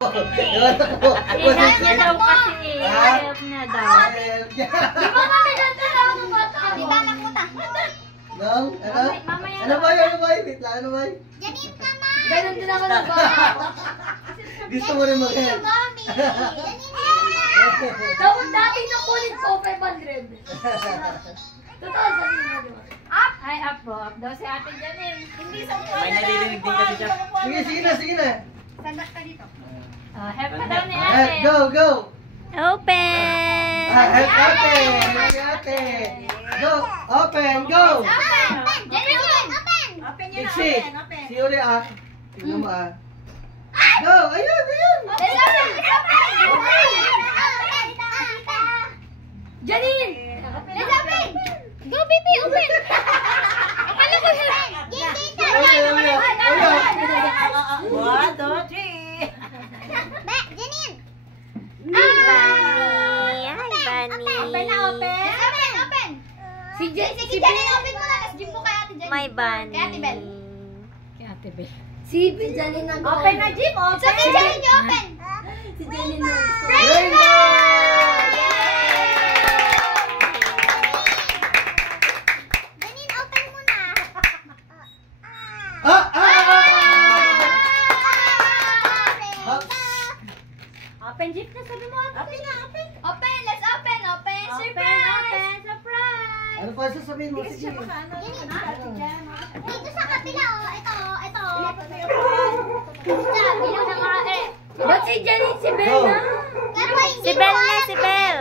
Hinat niya daw kasi. Ayaw niya daw. Di ba kami ganda daw ng bata? Di ba nakuta? Ano? Ano ba yun? Wait lang, ano ba yun? Janine ka na! Ganon din ako ng bata. Gusto mo rin mag-help? Dapat dati na kulit ko, 500. Totoo, sabihin mo, di ba? Up! Ay, up po. Up daw si ate Janine. Hindi sa upuan May naririnig din kasi siya. Sige na. Sandak ka dito. Help ka daw ni ate. Go! Open! Help ate! Help ate! Go! Open! Go! Open! Janine, open! Open yun, Iksi! open. Si Uri Tingnan mo Go! Ayun! Janine! Let's open! Go, baby, open! Akala ko sila! One, two, three. Janine! Bunny! Hi, Bunny! Open na, open! Open! Si Janine, open mo na. Let's give mo kay Ate Janine. My Bunny! Kay Ate Bel. Kay ate Bel. Si Janine na Open na, Jim. Open. So, si Janine, open! Si Janine na. Janine, open mo na. Open, Jeep na sabi mo. Open na, open. Open, let's open. Open, surprise. Surprise! Ano pa sasabihin mo? Sige. Dito sa kapila, oh. Ito. Bilang na nga eh. Ba't si Janine, si Bel Go! na? Si Bel na, si Bel!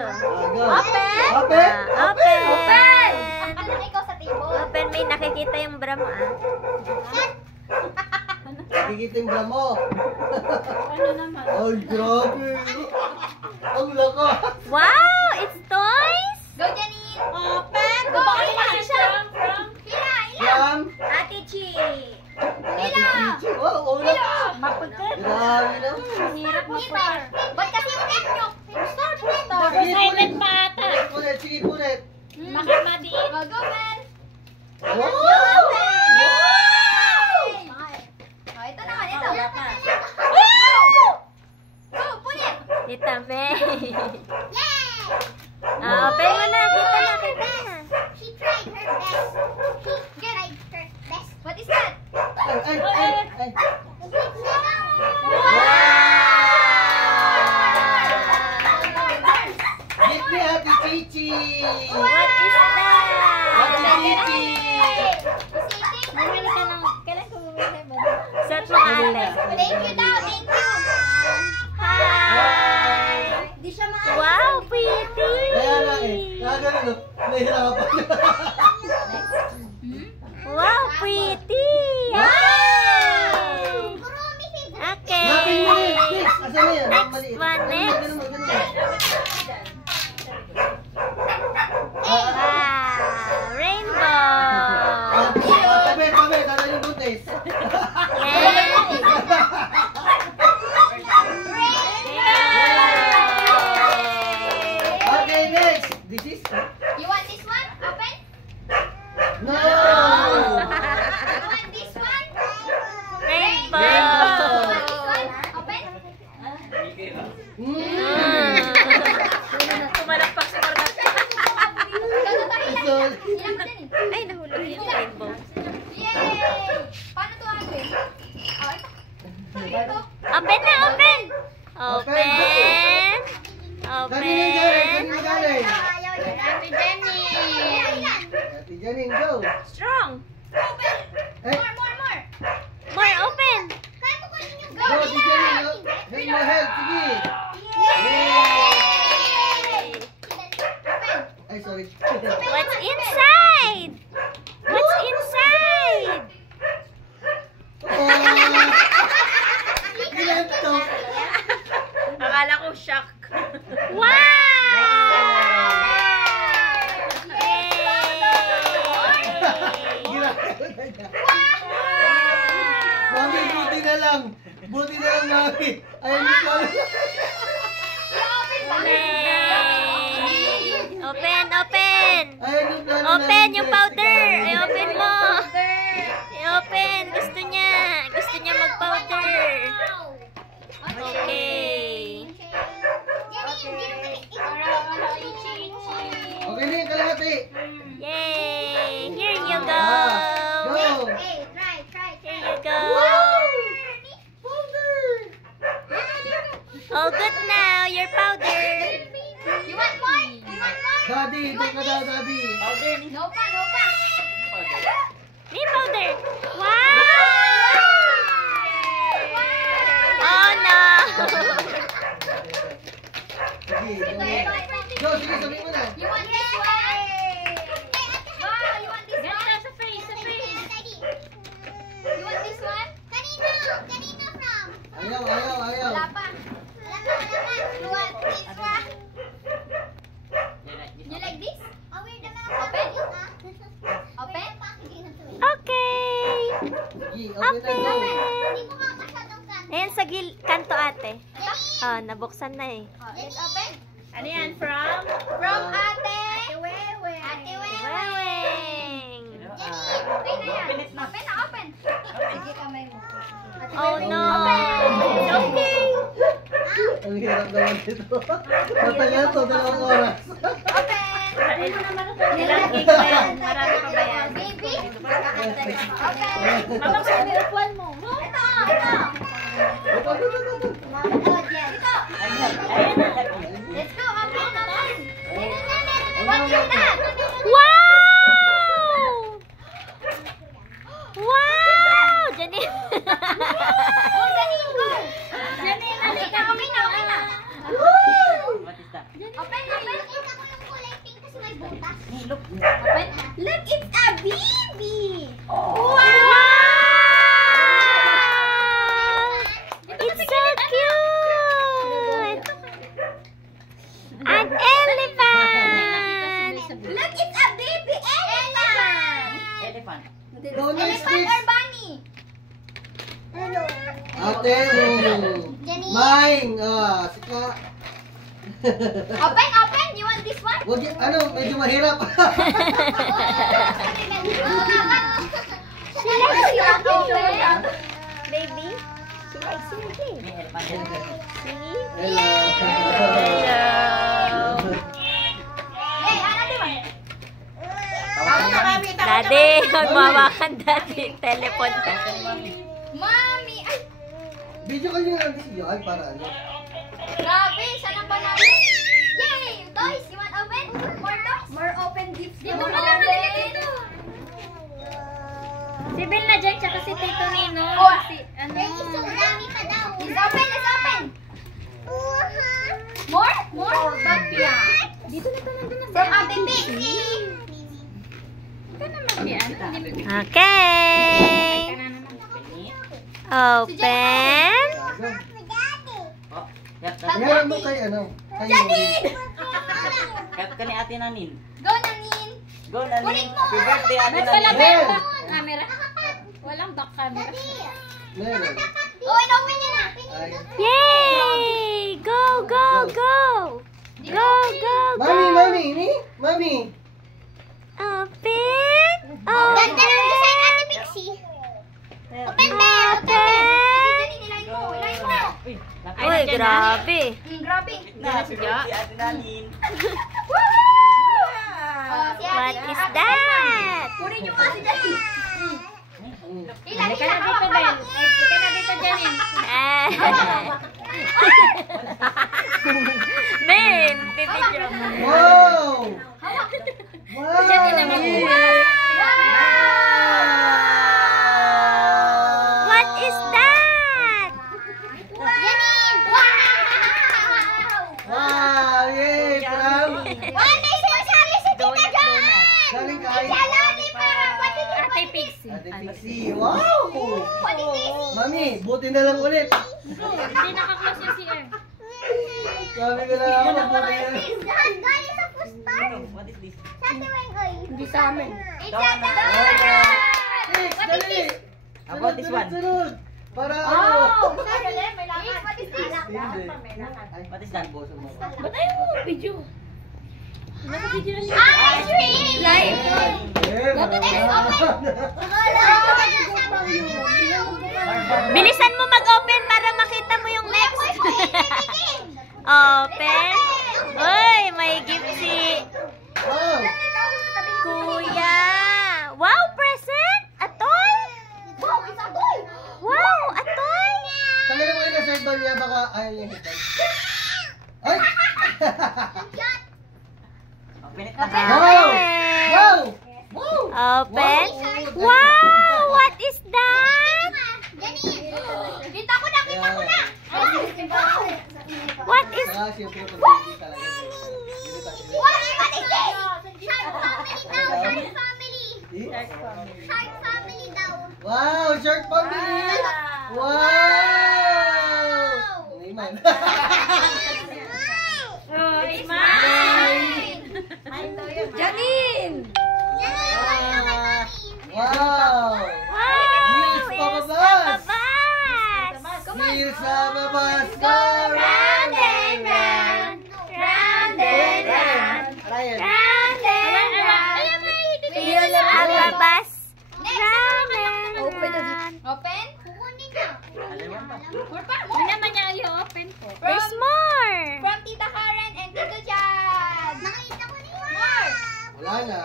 Go! Open! Open! Open! Open! Ano na ikaw sa table? Open, may nakikita yung bra mo Nakikita yung bra mo. Ano naman? Ay, grabe. Ang lakas. Wow! It's toys? Go, Janine! Open. Go, kasi siya! Hila! Yan. Ate Chi! Ate Chichi. Oh, ulat. Mapagkat. Grabe naman. Hirap mo po. Ba't kasi yung net nyo? Star. Silent pa ata. Sige, pulit. Baka madiin. Go, Bel! Wow! Oh, ito naman, ito. Wala pa. Go, pulit! Tita May. Yay! Open mo na. Kita na. She tried her best. She tried her best. What is that? Ay. Give me Ate Chichi. What is that? Ate Chichi. Bumili ka ng... Kailan ko bumili ba? Set mo ate. Thank you daw, thank you. Hi! Di siya maalis. Wow, pretty! Kaya nga Nakagano. Nahihirapan. Wow, pretty! Okay. Napin mo yun. Please. Asan na yan? Next Maliit. one, next. Ganun mo. Wow! Rainbow! Tabi. Tala yung buntis. Okay, next. This is... You want this one? Open? No! You want this one? Rainbow! You want this one? Open? Pumalakpak si Marga. Gano'n tayo lang. Sorry. Ilan mo dyan eh? Ay, nahulog yung rainbow. Yay! Paano ito agawin? Oh, ito. Ito. Open na, open! Open! Kanina galing. Open! Ayaw niya. Ate Jenny. Ate Janine, go. Strong! Open. Eh, More. More open! Kaya mo kunin yung go. go, Ate Janine. Go. Help mo help. Sige. Yay! Open. Ay, sorry. What's inside? What's inside? Ilan to? Akala ko shock. Wow! Mami, buti na lang. Buti na lang, Mami. Ayun yung plano. Open, open! Ayun yung plano. Open yung powder! Ay, open mo! I-open! Gusto niya! Gusto niya mag-powder! Okay. All good now. Your powder. You want more? You want more? Daddy, doon ka daw, Daddy. Powder ni. No pa, no pa. Ni powder. Wow! Oh no! Sige, go, sige, sabihin mo na. You want this one? Wow, you want this one? Sa face, sa face. You want this one? Kanino? Kanino from? Ayaw, ayaw, ayaw. Wala pa. You want this one? You like this? Open? Open? Okay. Sige, open na go. Ayan sa kanto ate. Oh, nabuksan na eh. Let's open. Ano yan? From? From Ate Wewe. Ate Wewe. Weweng. Okay na yan. Open na, open. Sige, kamay mo. Oh no! Okay. Ang hirap naman dito. Matagal to, 2 oras. Open. Ilang gig ba yan? Marami pa ba yan? Baby. Mama, saan yung upuan mo? Ito, ito. Oh, yes. Ito. Let's go, open, open. What is that? Wow! Wow! Janine! Oh, Janine, go. Janine, halika. Okay na, okay na. What is that? Open, open. Kita ko yung kulay pink kasi may butas. Hey, look. Open. Look, it's a baby. Wow! It's so cute! An elephant! Look, it's a baby elephant. Elephant. Go next, Elephant or next. bunny? Ate, mine. Sika. Open, open. You want this one? Wag y- ano, medyo mahirap. She likes you, open. Baby? She likes you again. May elephant yan. See? Hello. Hey, another one. Daddy, magmawakan daddy. Telepon ka. Mommy. Ay, Video ka nyo lang dito. Ay, para ano. grabe. Saan ang banana? Yay! Toys. You want open? More toys? More open gifts. Dito More ka lang, open. dito. Si Bill na dyan, tsaka si Tito Nino. Oh. Si, ano? Dami pa daw. Let's open, let's open. More? More? Papia. Dito na ito, nandun na si From Ate Pixie. Ito naman si ano? Hindi ba? Okay. Ka na naman. Open. Oh, yap. Iharap mo kay ano. Kay Janine! Kat ka ni Ate Nanin. Go, Nanin. Go, Nanin. Kunin mo. Happy birthday, Ate Ba't wala Nanin. ba Yes. yung camera? Walang back camera. Meron. Oh, in-open niya na. Ay. Yay! Go, go, go! Go, go, go! Mami, mami, ni? Mami. Open! Ganda ng Open! design, Ate Pixie. Open, Ben. Open, Ben. Sige, Janine, ilayin mo. Ilayin mo. Uy, lapit. Uy, grabe! Grabe. Na, happy birthday, Ate Nanin. Oh, si Ate. What is Ate, that? kunin niyo kasi Janine. Ilan, Halika na dito, Ben. Halika na dito, Janine. Ben, pipidyo mo. Wow! Wow! What is that? Janine! Wow! Wow! Yay! Pram! Wow, may sinasabi si Tita John! Galing kay Lollipop! What did you Ate Pixie. Ate Pixie. Wow! What is this? Mami, buti na lang ulit. Hindi nakaklose yung CR. Sabi ko na ako, buti na lang. Lahat galing sa pustar? What is this? Sa Ate Wengoy. Hindi sa amin. It's Ate John! Six, dali! How about this one? Sunod! Para ano? Oh! May lakad. What is this? Hindi. What is that? Ba't ayaw mo video? Naka-video na siya. Ice cream! Live! Eh, Bilisan mo mag-open para makita mo yung next. Open. Uy, may gift si Wow! Kuya. Wow, present? A toy? Wow, it's a toy! Wow, a toy? Tanggalin mo yun na, sir. headband niya, baka ayaw niya headband. Ay! Open it Wow! Open. Wow! Wow! Open. Wow! Wow! What is that? Janine! Kita ko na! Kita ko na! What is... Saka siyempre pag baby talaga. What is this? Shark family daw! Shark family! Shark family daw! Wow! Shark family! Wow! Naiman. Oh, smile! Janine! Wow! Wow! Wheels pababas! Pababas! Wheels pababas! Go round and round! Round and round! Ryan! Round and round! Wheels pababas! Round and Open na round! Open? Kukunin niya. More pa? Hindi naman niya i-open po. There's more! From Tita Karen and Tito Chad. Nakita ko na yun. More. Wala na.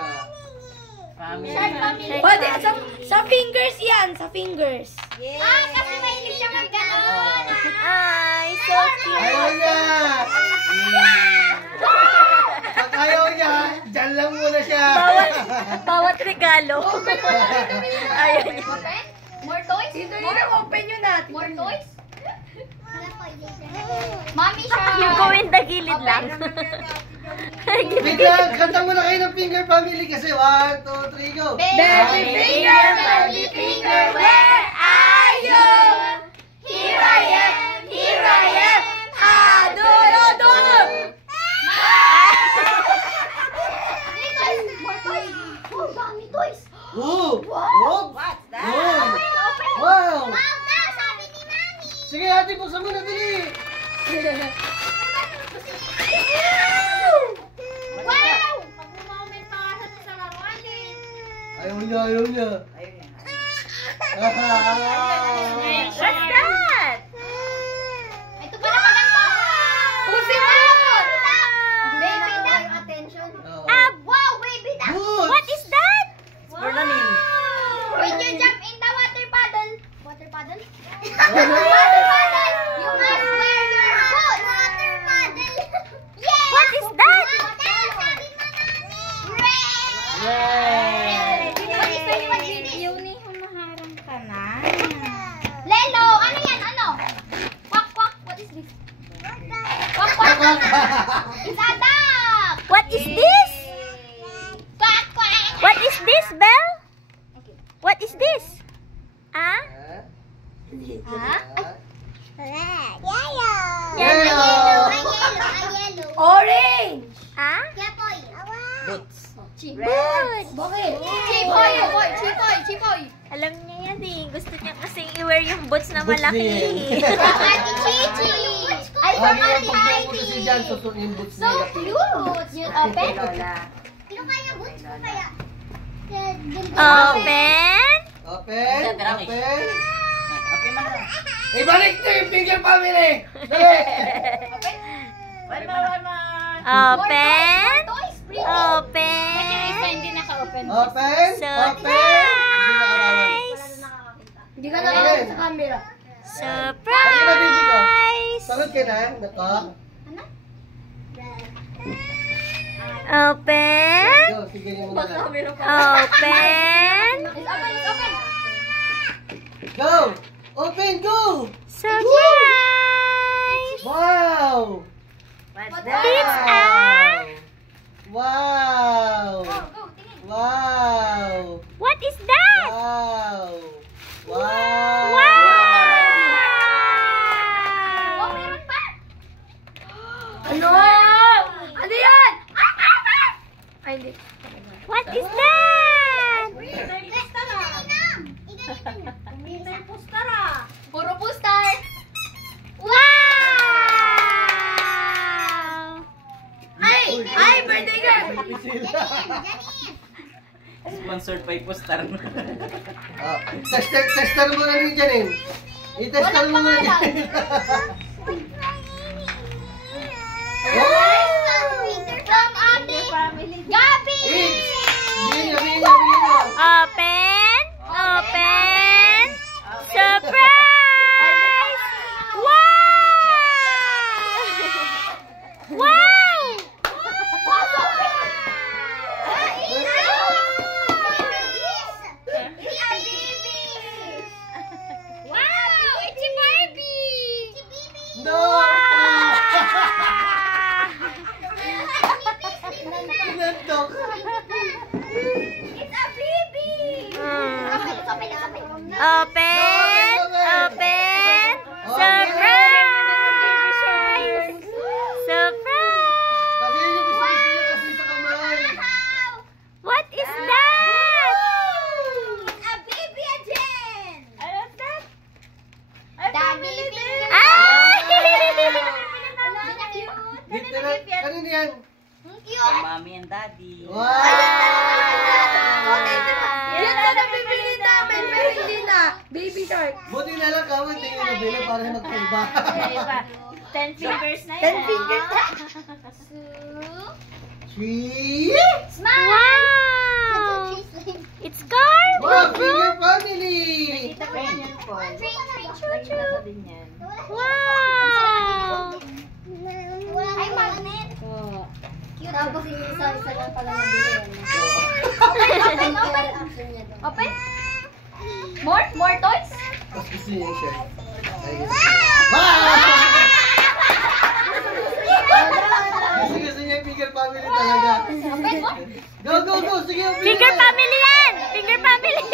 Family. Shark family. Pwede, sa fingers yan, sa fingers. Kasi mahilig siya mag-ganon. Ay, so cute! Ayaw niya! Pag ayaw niya, dyan lang muna siya. Bawat regalo. Ayaw niya. Open? More toys? Dito yun, open nyo natin. More toys? Mommy siya. Yung gawin na gilid lang. Wait lang, kanta muna kayo ng Finger Family kasi 1, 2, 3, go! Baby finger, where are you? Here I am, ador. More toys. Oh, dami toys. Whoa! Whoa! What's that? Whoa! Open. Wow! Wow daw, sabi ni Mami. Sige, ate, buksan mo na, dali! Wow! Ayaw niya, ayaw niya. Ayun yan. What's that? Ito pala maganda. Pusin mo! Baby daw. Attention. Oo. Wow, baby daw. Boots! What is that? For Nanin. When you jump in the water paddle. Water paddle? Water Water paddle. You must wear your boots. Water paddle. Yes. What is that? Hotel, sabi mo namin. Red. Yay! What is this? Humaharang ka na. Lelo, ano yan? Ano? Quack, quack. What is this? Quack, quack. It's a duck. What is this? Quack, quack. What is this, Belle? What is this? Ah? Yellow! Yellow. Orange! Ah? Chipoy. Boots. Boots. Bakit? Chipoy. Chipoy. Chipoy. Alam niya yan eh. Gusto niya kasi i-wear yung boots na Boots malaki. din. Ate Chichi. Ay, from Lagi Ate yung pagpunta kasi dyan, Heidi. susuot yung boots So nila. cute. You open? Lola. Sino kaya boots ko kaya? Open. Open! Open! Open mo na. Ibalik na yung Finger Family! Dali! One more. Open. Toys, pretty. Open. Hindi naka-open. Open! Surprise. Hindi ka nakakita sa camera. Surprise. Pagod ka na? Nako? Open. Go, sige niyo muna lang. Open. It's open, it's open. Go! Open, go! Surprise. Wow! What's It's that? a... Wow! Go, go, tingin. Wow! What is that? Wow! Wow! Wow. Oh, meron pa. Ano? Ano yan? Ay, hindi. What is that? Puro poster. Wow. Ay, birthday girl! Sponsored by Postar. Oh, tester mo na rin dyan eh. I-tester mo na dyan. From Ate Gabi. Bigyan niyo. Open. Open. Surprise. Wow. sinuntok. It's a baby! Open, open, open. Open! Open! Surprise! Surprise! Kasi yun yung gusto niya kasi sa kamay. What is that? It's a baby again! What's that? Daddy finger. Ay! Literal, kanino yan? Ang Kay cute! mommy and daddy. Wow! Yan na nabibili namin, pero hindi na. Baby shark. Buti na lang kawin tingin na bilo para magkaiba. 10 fingers na 10 fingers. Three! Smile! Wow! It's card! Wow, finger family! Kita ko yan yan po. Drink, drink, Nakita ko din yan. Wow! Ay, magnet. Oh. Cute. Tapos yung isa-isa lang pala nabili. Open, open, open. Open. More? More toys? Tapos gusto niya yung shirt. Ay, gusto niya. Wow! Gusto niya yung finger family talaga. Open mo? Go, go, go! Sige, open Finger na. family yan! Finger family!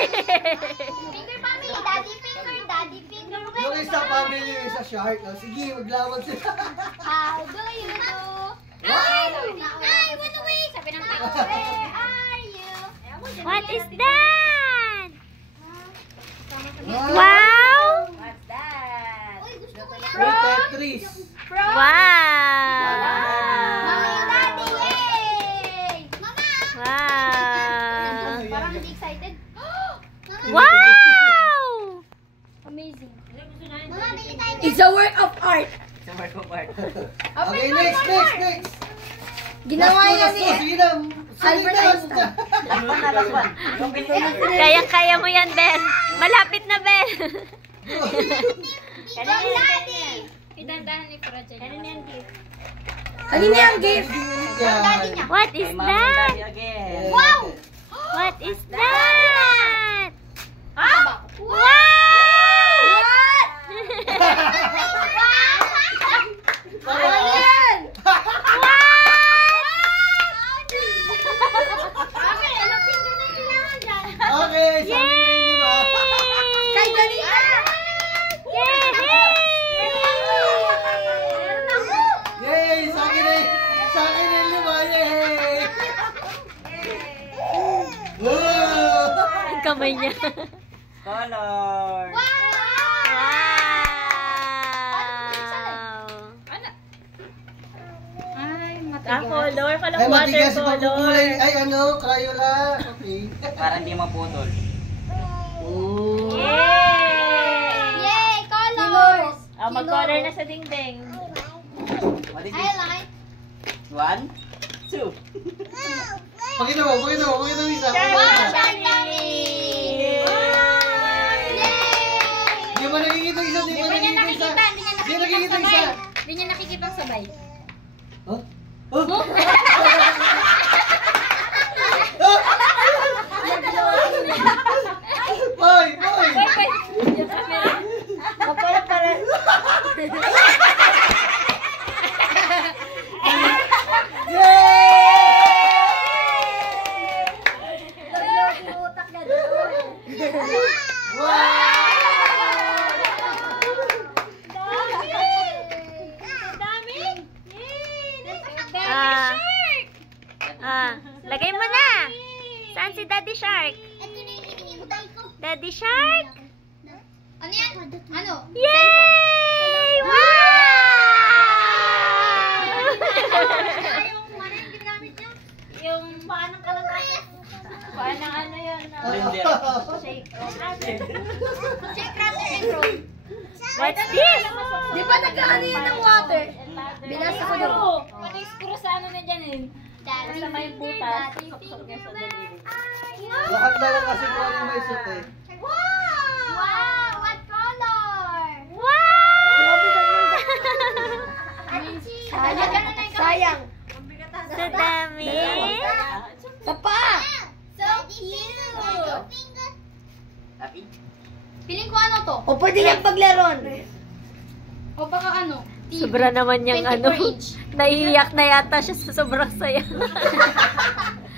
Finger family. Daddy finger. Daddy finger. Yung isa family, yung isa shark. Oh, sige, maglawag sila. How do you do? Ay! Ay! What away? Sabi ng tao. Where are you? What is that? Wow! Wow! What's that? Uy, gusto ko yan. Fruit Tetris. From Wow! Mama and Daddy. Yay! Mama! Wow! Parang hindi excited. Wow! Amazing. Mama, bili tayo. It's a work of art. Sa work of art. Okay, next, next, next. Ginawa Last niya two, ni sige na. Albert Einstein. Ano na lang ba? Yung pinili. Kayang-kaya mo yan, Ben. Malapit na, Ben. Ikaw, Daddy. Idandahan ni Project. Kanina yung gift. Kanina yung gift. Daddy niya. What Kay is mommy and that? daddy again. Wow! What is that? Ah! Wow! Ayan! Okay, sabi na yun, di ba? Kay Janina! Yay! Sa akin na yung lima, yay! Wow! Ang kamay niya. Color. Wow! Ah, color. Ay, Palang matigas sa watercolor. pagkukulay. Ay, ano, Crayola. Okay. Para hindi maputol. Oh. Yay! Yay! Colors! Mag-color na sa dingding. What is I it? like. 1, 2. Pakita mo, pakita mo, pakita mo isa. Wow! Daddy! Di ba nakikita isa? Di ba nakikita isa? Di nakikita isa? Hindi niya nakikita sabay. Huh? Huh? Boy! Boy! Lagay mo na. Saan si Daddy Shark? Ito na yung hinihintay ko. Daddy Shark? Ano yan? Ano? Yay! Wow! Yung ano yung ginamit niya? Yung paanong kalatasan. Paanong ano yun? Blender. Shake. Shake, rattle, and roll. What's this? Di ba nagkaano yun ng water? Binasa ko daw. Pati screw sa ano na dyan eh. Daddy Basta may finger, butas. daddy finger, daddy. Lahat na lang kasi kung ano may suot eh. Wow! Wow! What color? Wow! Sayang. Sa dami. Sa pa! So cute! Happy? Piling ko ano to? O pwede niyang paglaron. O baka ano? Sobra naman yung 24 ano. inch. Naiiyak na yata siya sa sobrang saya.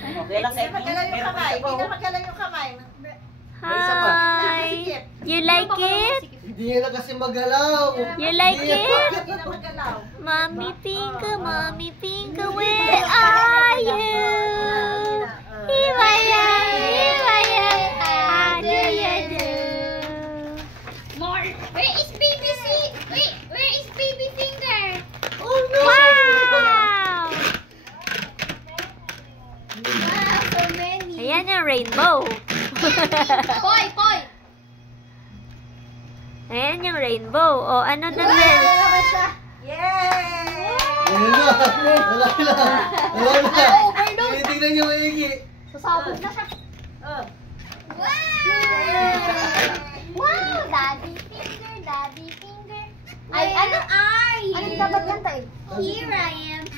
Okay lang kahit Magalaw yung kamay. Hindi na magalaw yung kamay. Hi! You like it? Hindi na kasi magalaw. You like it? Hindi na magalaw. Mommy Pink, where are you? Here I am, how do you do? More. Where is baby Wait, where is baby finger? Oh no! Wow! Wow, so many. Ayan yung rainbow. Poy, poy. Ayan yung rainbow. O, ano na din? Yay! Wala na. Wala na. Wala na. Tinitignan niyo maigi. Sasabog na siya. Oh. Wow, daddy finger. Ay, ano? Ay! Ano dapat kanta eh? Here I am.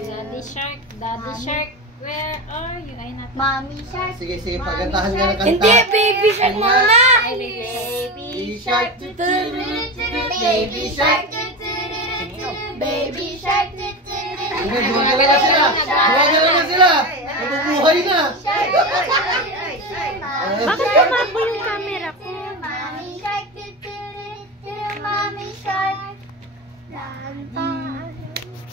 Daddy Shark, where are you? Ay, natin. Mommy shark. Sige, pagantahan nga ng kanta. Hindi, baby shark muna! Baby shark. Baby shark. Baby shark. Gumagala na sila. Gumagala na sila. Nabubuhay na. Bakit tumakbo yung camera ko? Mommy shark. Mommy shark.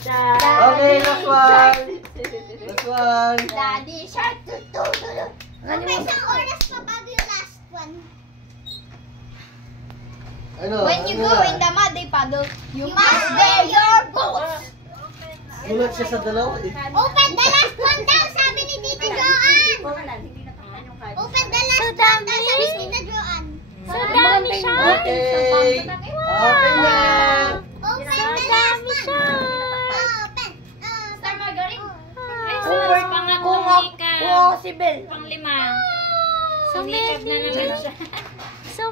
Okay, last one. Last one. Daddy shark. May isang oras pa bago yung last one. Ano? When you ano go na? in the mud, they paddle. You must wear your boots. Gulat siya sa dalawa eh. Open the last one daw, sabi ni Tita Joanne. Open the last one daw, sabi ni Tita Joanne. So dami siya! Okay. Open na. Open So the last dami one. siya! Open. Star Margaret. Si Bel. Pang-5. So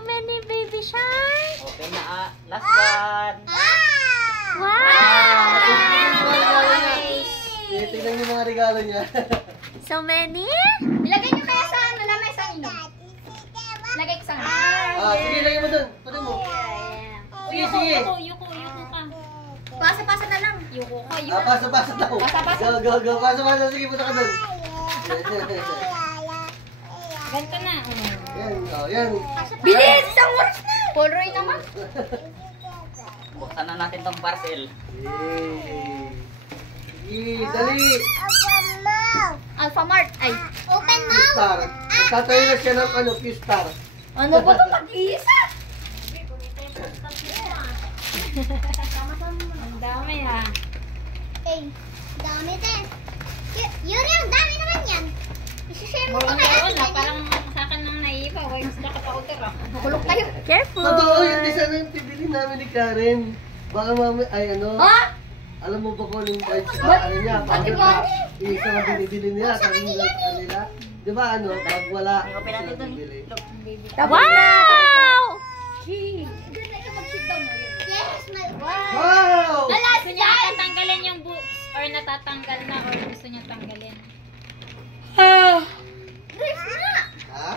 many baby shark. Okay na last one. Wow! Tingnan niyo mga regalo niya. So many? Ilagay niyo kaya sa ano, lamay sa inyo. Lagay ko sa ano. Sige, lagay mo dun. Pwede mo. Sige. Yuko ka. Pasa-pasa na lang. Yuko ka. Pasa-pasa daw. Pasa-pasa. Go. Pasa-pasa. Sige, punta ka dun. Ganito na. Yan. Bilis! Isang oras na! Polroy naman. Buksan na natin tong parcel. Yay. Sige, dali. Alphamart. Ay. Open now. Star. Tatayo na siya ng Q-Star. Ano ba ito? Mag-iisa? Ang dami ha. Eh, dami din. Yun yung dami naman yan. Isishare mo pa kaya. Parang sa akin nang naiiba. Huwag gusto ka pa utira. Kulok tayo. Careful! Totoo, yung design na yung pibili namin ni Karen. Baka mami, Ha? alam mo ba kung anong type sa ano niya? Bakit ba? Isa na binibili niya. Sabi nila, kanila. Di ba ano, pag wala, Open natin sila dun. bibili. Wow! Yes, my Wow! Gusto niya tatanggalin yung books or natatanggal na or gusto niya tanggalin? Ref na. Ha?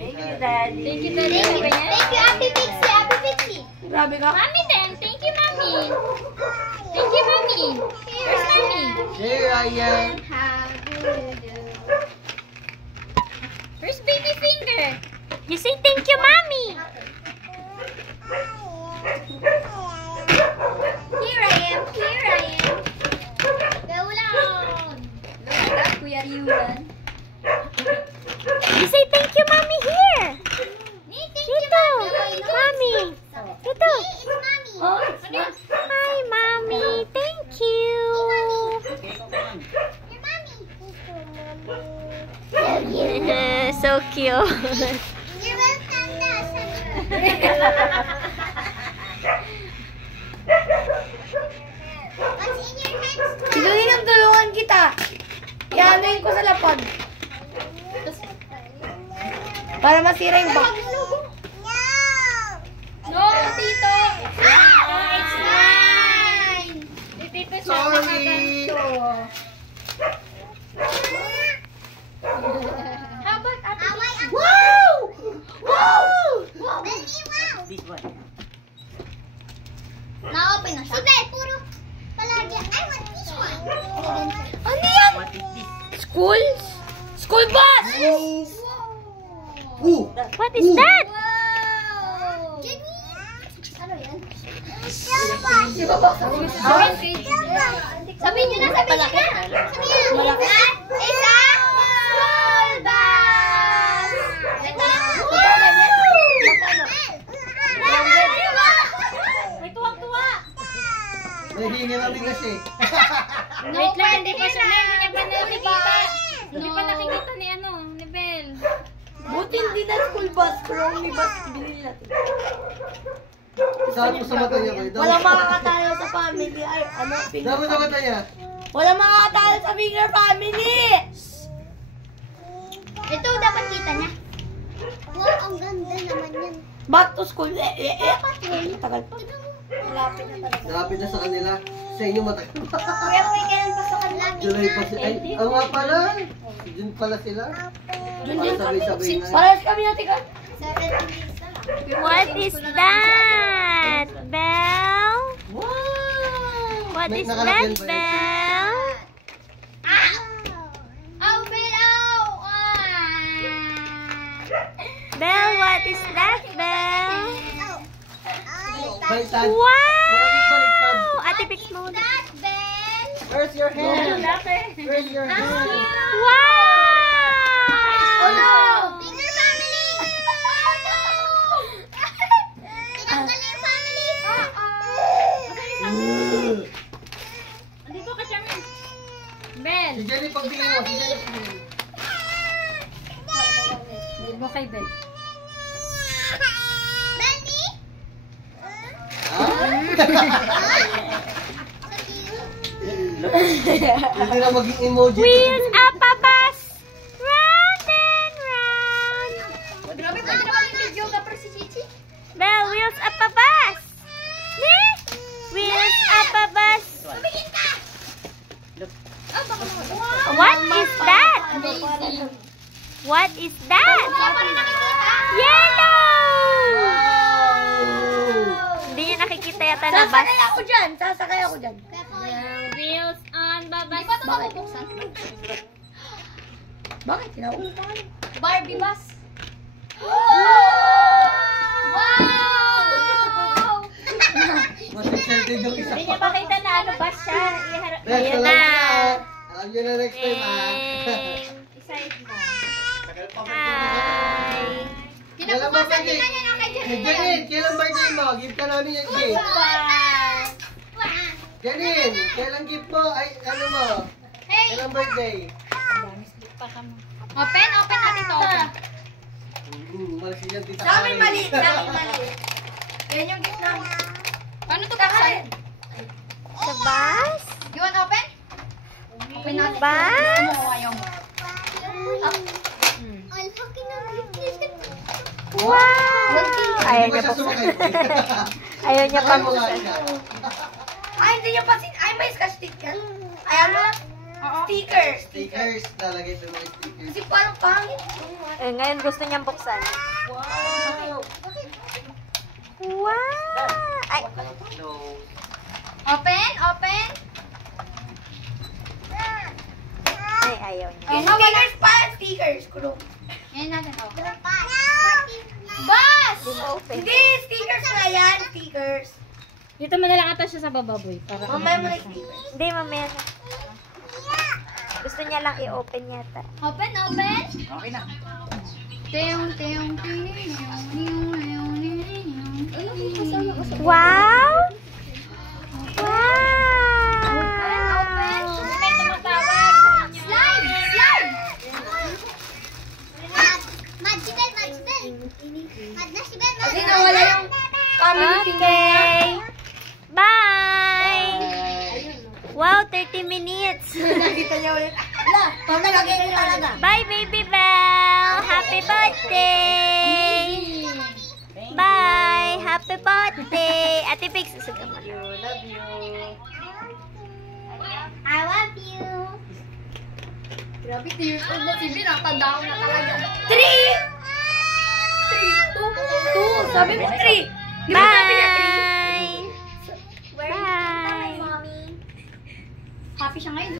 Thank you, Daddy. Thank you, Daddy. Thank you, Ate Pixie. Ate Pixie. Grabe ka. Mami din. Thank you, Mami. Thank you, Mami. Where's Mami? Here I am. How do you do? Where's baby finger? You say thank you, Mami. Here I am. Go loud. Look at Kuya Ryuan. You say thank you, Mami, here. Thank Dito. Mami. Dito. It's Mommy. Oh, hi, Mami. Thank you. So cute. You're welcome, What's in your hands? Sinulinang tulungan kita. Ianoin ko sa lapag. Para masira yung box. No, Tito. It's mine. Sorry! How about Ate Pixie? Wow! Wow! Wow. This one. Na-open na siya. Si Belle, puro palagi. I want this one. Ano yan? What is this? School? School bus! What is that? Wow! Jenny! Ano yan? Sabihin nyo na, sabihin nyo na. Sabihin nyo na. Isa! School bus! May tuwang-tuwa. Nahihingi natin kasi. Wait lang, hindi pa siya. Hindi niya pa nakikita. Hindi pa nakikita ni ano, ni Bel. Buti hindi na school bus, pero only bus binili natin. Saan mo sa mata niya kayo? Wala makakatalo sa family. Ay, ano? Damo sa mata niya. Wala makakatalo sa finger family! Ito dapat kita niya. Wow, ang ganda naman yan. Back to school. Tagal pa. Malapit na talaga. Malapit na sa kanila. Sa inyo matagal pa. Kuya, kung kailan pa sa kanila? July pa sila. Ay, ang nga pala. June pala sila. Sabay-sabay na. Parehas kami natin ka. 7 days na lang. What is that, Belle? Wow! What May is nakalagyan that, ba yan? Belle? Ow, Bill! Belle, what is that, Belle? Baliktad. Wow! Ate Pix mo. That, Bell! Where's your hand? Where's your hand? Wow! Oh no! Finger family! Oh no! Pinanggaling family! Andito ka siya, Bel. Si Jenny pagbigay mo. Si Jenny pagbigay mo. Hindi mo kay Bel. Benny? Hindi na maging emoji. Wheels up a bus! Round and round! Grabe ka naman yung video ka pero si Chichi. Belle, wheels up a bus! Me? Wheels up a bus! Tumingin ka! What is that? Amazing. What is that? Wala pa rin nakikita. Yellow! Wow! Hindi niya nakikita yata na bus. Sasakay ako dyan. Kaya ko Wheels on baba. Di ba ito mabubuksan? Bakit? Tinawag Barbie bus. Wow! Mas excited yung isa Hindi pa. niya makita na ano bus siya. Iharap. Next, Ayun alam na. niyo na. Alam niyo na next time Iside mo. Hi! Hi! Tinabukasan din na niya na kay Janine. Janine, kailan birthday mo? Give ka namin yung gift. Janine, kailan gift mo? Ay, ano mo? Hey! Kailan birthday? Open natin to. Malas yan, tita. Sa amin Karen. maliit. Sa amin maliit. Yan yung gift namin. Paano to buksan? Sa bus? You want open? Open natin. Bus? Ayaw mo. Ang laki na Wow! Ayaw Hindi niya ba siya pa. sumakay? Ayaw niya pa. Saan mo nga siya? Ay, hindi niya pa. Ay, may scotch stick yan. Ay, ano? Stickers. Stickers, lalagay sa mga stickers. Kasi parang pangit. Eh, ngayon gusto niyang buksan. Wow! Wow! Ay, No. Open? ay ayaw niya. Stickers pa. Stickers. Kulong. Yan natin to. Bus! Hindi, stickers na yan. Stickers. Dito mo na lang ata siya sa baba, boy. Para Mamaya mo na yung stickers. Hindi, mamaya na. Gusto niya lang i-open yata. Open? Okay na. Wow! Open? Wow! May tumatawag sa inyo. Slide! Magibel! Mad na si Bel! Kasi nawala yung family finger niya. Okay. Bye! Wow, 30 minutes. Nakita niya ulit. Wala, pag nagagay ka talaga. Bye, baby Belle! Happy birthday! Bye! Happy birthday! Ate Pix, susugan mo. Love you. I love you! Grabe, 3 years old na si Bel. Tanda ko na talaga. 2. Sabi mo 3. Di ba sabi niya 3? Bye! siya ngayon.